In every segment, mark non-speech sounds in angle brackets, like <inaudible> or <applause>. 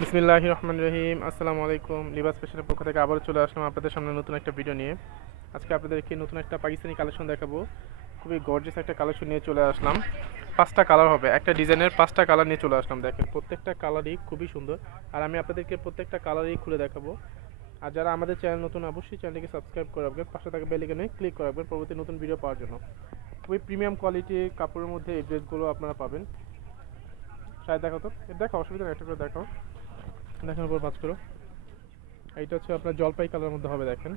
বিসমিল্লাহ রহমান রহিম। আসসালামু আলাইকুম। লিবাস ফ্যাশনের পক্ষ থেকে আবারও চলে আসলাম আপনাদের সামনে নতুন একটা ভিডিও নিয়ে। আজকে আপনাদেরকে নতুন একটা পাকিস্তানি কালেকশন দেখাবো। খুবই গর্জিয়াস একটা কালেকশন নিয়ে চলে আসলাম। পাঁচটা কালার হবে। একটা ডিজাইনের পাঁচটা কালার নিয়ে চলে আসলাম, দেখেন। প্রত্যেকটা কালারই খুবই সুন্দর। আর আমি আপনাদেরকে প্রত্যেকটা কালারই খুলে দেখাবো। আর যারা আমাদের চ্যানেল নতুন, অবশ্যই চ্যানেলটিকে সাবস্ক্রাইব করে রাখবেন। পাশে থাকা বেলিকানে ক্লিক করে রাখবেন পরবর্তী নতুন ভিডিও পাওয়ার জন্য। খুবই প্রিমিয়াম কোয়ালিটির কাপড়ের মধ্যে এই ড্রেসগুলো আপনারা পাবেন। শায়দ দেখো তো। দেখো অসুবিধা একটা করে দেখো দেখানোর পর পাঁচ করো। এইটা হচ্ছে আপনার জলপাই কালার মধ্যে হবে, দেখেন।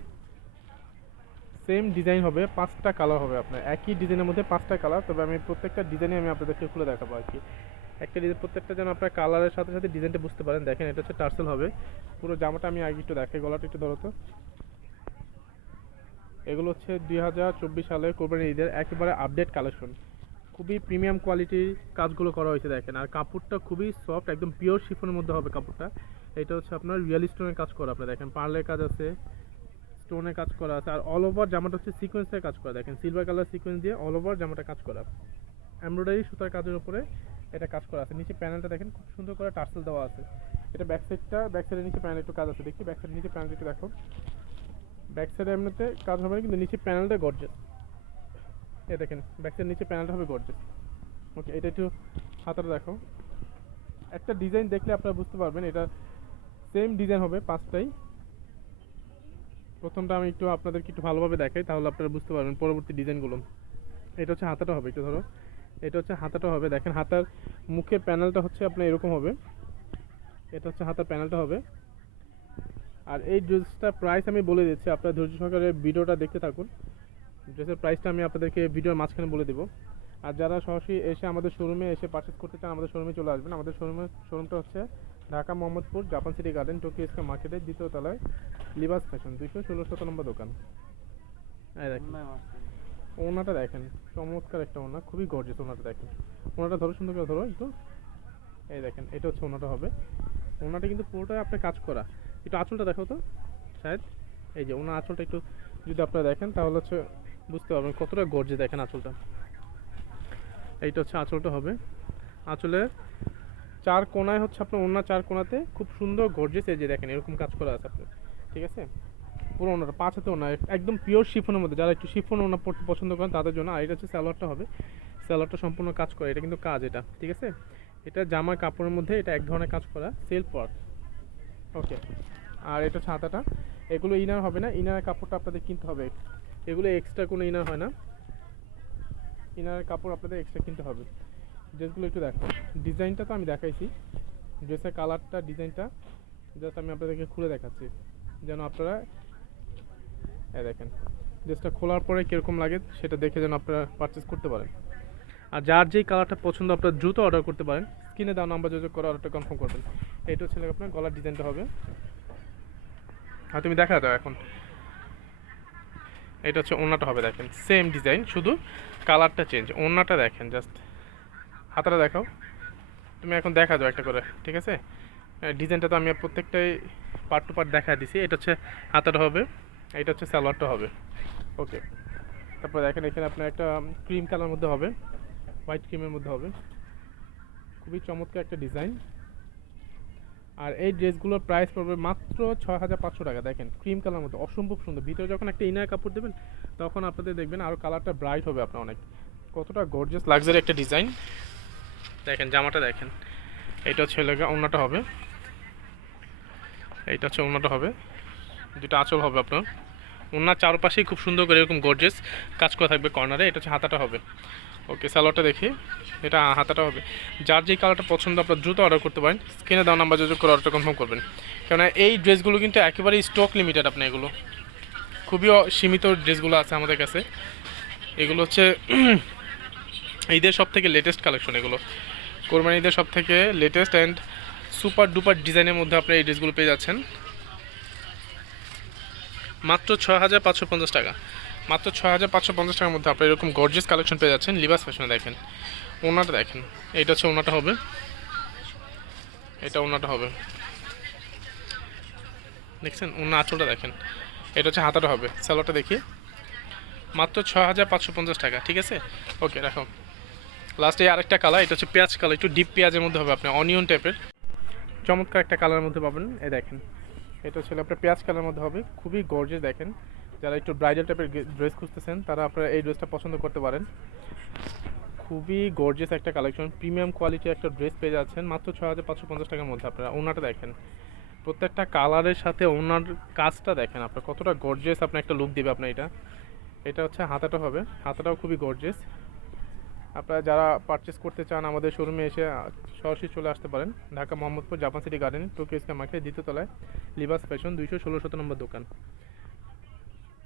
সেম ডিজাইন হবে, পাঁচটা কালার হবে আপনার। একই ডিজাইনের মধ্যে পাঁচটা কালার তবে আমি প্রত্যেকটা ডিজাইনে আমি আপনাদেরকে খুলে দেখাবো আর কি। একটা ডিজাইন প্রত্যেকটা যেন আপনার কালারের সাথে সাথে ডিজাইনটা বুঝতে পারেন। দেখেন, এটা হচ্ছে টার্সেল হবে। পুরো জামাটা আমি আগে একটু দেখাই, গলাটা একটু ধরো তো। এগুলো হচ্ছে দুই সালের কোরবানি ঈদের একেবারে আপডেট কালেকশন খুবই প্রিমিয়াম কোয়ালিটির কাজগুলো করা হয়েছে দেখেন। আর কাপড়টা খুবই সফট একদম পিওর শিফনের মধ্যে হবে কাপড়টা। এটা হচ্ছে আপনার রিয়েল স্টোনের কাজ করা আপনার, দেখেন পার্লের কাজ আছে স্টোনের কাজ করা আছে, আর অল ওভার জামাটা হচ্ছে সিকোয়েন্সের কাজ করা, দেখেন সিলভার কালার সিকোয়েন্স দিয়ে অল ওভার জামাটা কাজ করা। এমব্রয়ডারি সুতার কাজের উপরে এটা কাজ করা আছে। নিচে প্যানেলটা দেখেন, খুব সুন্দর করে টার্সেল দেওয়া আছে। এটা ব্যাক সাইডটা ব্যাক সাইডের নিচে প্যানেল একটু কাজ আছে, দেখি ব্যাক সাইডের নিচে প্যানেল একটু দেখো ব্যাক সাইডে এমনিতে কাজ হবে না, কিন্তু নিচে প্যানেলটা গর্জেস এ দেখেন ব্যাক সাইডের নিচে প্যানেলটা হবে গর্জেস ওকে এটা একটু হাতাটা দেখো। একটা ডিজাইন দেখলে আপনারা বুঝতে পারবেন, এটা সেম ডিজাইন হবে পাঁচটাই। প্রথমটা আমি একটু আপনাদেরকে একটু ভালোভাবে দেখাই, তাহলে আপনারা বুঝতে পারবেন পরবর্তী ডিজাইনগুলো এটা হচ্ছে হাতাটা হবে, একটু ধরো। এটা হচ্ছে হাতাটা হবে, দেখেন হাতার মুখে প্যানেলটা হচ্ছে আপনার এরকম হবে। এটা হচ্ছে হাতার প্যানেলটা হবে। আর এই ড্রেসটা প্রাইস আমি বলে দিচ্ছি আপনারা ধৈর্য সহকারে ভিডিওটা দেখতে থাকুন। ড্রেসের প্রাইসটা আমি আপনাদেরকে ভিডিওর মাঝখানে বলে দেবো। আর যারা সরাসরি এসে আমাদের শোরুমে এসে পারচেস করতে চান আমাদের শোরুমে চলে আসবেন। আমাদের শোরুমের শোরুমটা হচ্ছে Dhaka Mohammadpur Japan city garden Tokyo square মার্কেটের দ্বিতীয় তলায় লিবাস ফ্যাশন দুশো ষোলো শত নম্বর দোকান দেখেন। ওনাটা দেখেন চমৎকার একটা ওনা খুবই গর্জিয়াস ওনাটা দেখেন। ওনাটা ধরো সুন্দর করে ধরো একটু। এই দেখেন এটা হচ্ছে ওনাটা হবে। ওনাটা কিন্তু পুরোটাই আপনার কাজ করা। একটু আঁচলটা দেখো তো শায়দ এই যে ওনার আঁচলটা একটু যদি আপনারা দেখেন তাহলে হচ্ছে বুঝতে পারবেন কতটা গর্জে দেখেন আঁচলটা। এইটা হচ্ছে আঁচলটা হবে। আঁচলের চার কোনায় হচ্ছে আপনার অন্য চার কোনাতে খুব সুন্দর গর্জেস এই যে দেখেন, এরকম কাজ করা আছে আপনার, ঠিক আছে? পুরো ওনাটা পাঁচ হাতে ওনার একদম পিওর শিফনের মধ্যে, যারা একটু শিফন ওনা পড়তে পছন্দ করেন তাদের জন্য, আর এটা হচ্ছে স্যালোয়ারটা হবে। স্যালোয়ারটা সম্পূর্ণ কাজ করে, এটা কিন্তু কাজ এটা, ঠিক আছে? এটা জামার কাপড়ের মধ্যে, এটা এক ধরনের কাজ করা সেলফ ওয়ার্ক ওকে আর এটা ছাতাটা এগুলো ইনার হবে না ইনার কাপড়টা আপনাদের কিনতে হবে। এগুলো এক্সট্রা কোনো ইনার হয় না। ইনার কাপড় আপনাদের এক্সট্রা কিনতে হবে। ড্রেসগুলো একটু দেখো। ডিজাইনটা তো আমি দেখাইছি। ড্রেসের কালারটা ডিজাইনটা জাস্ট আমি আপনাদেরকে খুলে দেখাচ্ছি। যেন আপনারা এই দেখেন ড্রেসটা খোলার পরে কীরকম লাগে সেটা দেখে যেন আপনারা পারচেস করতে পারেন। আর যার যেই কালারটা পছন্দ আপনারা দ্রুত অর্ডার করতে পারেন। স্ক্রিনে দাও নাম্বার যোগাযোগ করে অর্ডারটা কনফার্ম করবেন। এইটা হচ্ছে আপনার গলার ডিজাইনটা হবে। আর তুমি দেখা দাও এখন। এটা হচ্ছে ওড়নাটা হবে, দেখেন সেম ডিজাইন শুধু কালারটা চেঞ্জ ওড়নাটা দেখেন জাস্ট হাতাটা দেখাও। তুমি এখন দেখা দাও একটা করে, ঠিক আছে? ডিজাইনটা তো আমি প্রত্যেকটাই পার্ট টু পার্ট দেখা দিছি। এটা হচ্ছে হাতাটা হবে, এটা হচ্ছে সালোয়ারটা হবে। ওকে তারপর দেখেন, এখানে আপনার একটা ক্রিম কালার মধ্যে হবে হোয়াইট ক্রিমের মধ্যে হবে। খুবই চমৎকার একটা ডিজাইন আর এই ড্রেসগুলোর প্রাইস পড়বে মাত্র ছয় হাজার পাঁচশো টাকা। দেখেন ক্রিম কালার মধ্যে অসম্ভব সুন্দর। ভিতরে যখন একটা ইনার কাপড় দেবেন, তখন আপনাদের দেখবেন আরও কালারটা ব্রাইট হবে আপনার অনেক। কতটা গর্জিয়াস লাক্সারি একটা ডিজাইন দেখেন, জামাটা দেখেন। এটা হচ্ছে লেগা ওনাটা হবে। এইটা হচ্ছে ওনাটা হবে। দুটো আঁচল হবে আপনার। ওনার চারপাশেই খুব সুন্দর করে এরকম গর্জেস কাজ করা থাকবে কর্নারে এটা হচ্ছে হাতাটা হবে। ওকে স্যালোয়ারটা দেখি। এটা হাতাটা হবে। যার যেই কালারটা পছন্দ, আপনার দ্রুত অর্ডার করতে পারেন। স্ক্রিনে দাও নাম্বার যোগাযোগ করে অর্ডারটা কনফার্ম করবেন। কেননা এই ড্রেসগুলো কিন্তু একেবারেই স্টক লিমিটেড আপনার এগুলো। খুবই সীমিত ড্রেসগুলো আছে আমাদের কাছে। এগুলো হচ্ছে <clears throat> ঈদের সব থেকে লেটেস্ট কালেকশন এগুলো। কোরবানি ঈদের সব থেকে লেটেস্ট অ্যান্ড সুপার ডুপার ডিজাইনের মধ্যে আপনারা এই ড্রেসগুলো পেয়ে যাচ্ছেন। মাত্র ছয় হাজার পাঁচশো পঞ্চাশ টাকা। মাত্র ছয় হাজার পাঁচশো পঞ্চাশ টাকার মধ্যে আপনারা এরকম গর্জিয়াস কালেকশন পেয়ে যাচ্ছেন লিবাস ফ্যাশনে দেখেন। ওনাটা দেখেন, এইটা হচ্ছে ওনাটা হবে। এটা ওনাটা হবে। দেখছেন ওনা আঁচলটা দেখেন। এটা হচ্ছে হাতাটা হবে স্যালোটা দেখি মাত্র ছয় হাজার পাঁচশো পঞ্চাশ টাকা, ঠিক আছে? ওকে রাখো। লাস্টে আরেকটা কালার এটা হচ্ছে পেঁয়াজ কালার একটু ডিপ পেঁয়াজের মধ্যে হবে আপনার অনিয়ন টাইপের চমৎকার একটা কালারের মধ্যে পাবেন এ দেখেন। এটা ছিল আপনার পেঁয়াজ কালার মধ্যে হবে, খুবই গর্জে দেখেন। যারা একটু ব্রাইডাল টাইপের ড্রেস খুঁজতেছেন, তারা আপনারা এই ড্রেসটা পছন্দ করতে পারেন। খুবই গর্জিয়াস একটা কালেকশন প্রিমিয়াম কোয়ালিটির একটা ড্রেস পেয়ে যাচ্ছেন, মাত্র ছ হাজার পাঁচশো পঞ্চাশ টাকার মধ্যে আপনারা ওনাটা দেখেন। প্রত্যেকটা কালারের সাথে ওনার কাজটা দেখেন আপনার, কতটা গর্জিয়াস আপনার একটা লুক দেবে আপনার এটা। এটা হচ্ছে হাতাটা হবে, হাতাটাও খুবই গর্জিয়াস আপনারা যারা পারচেস করতে চান আমাদের শোরুমে এসে সরাসরি চলে আসতে পারেন। Dhaka Mohammadpur, Japan city garden, Tokyo square market দ্বিতীয় তলায়, লিবাস ফ্যাশন, দুইশো ষোলো শত নম্বর দোকান।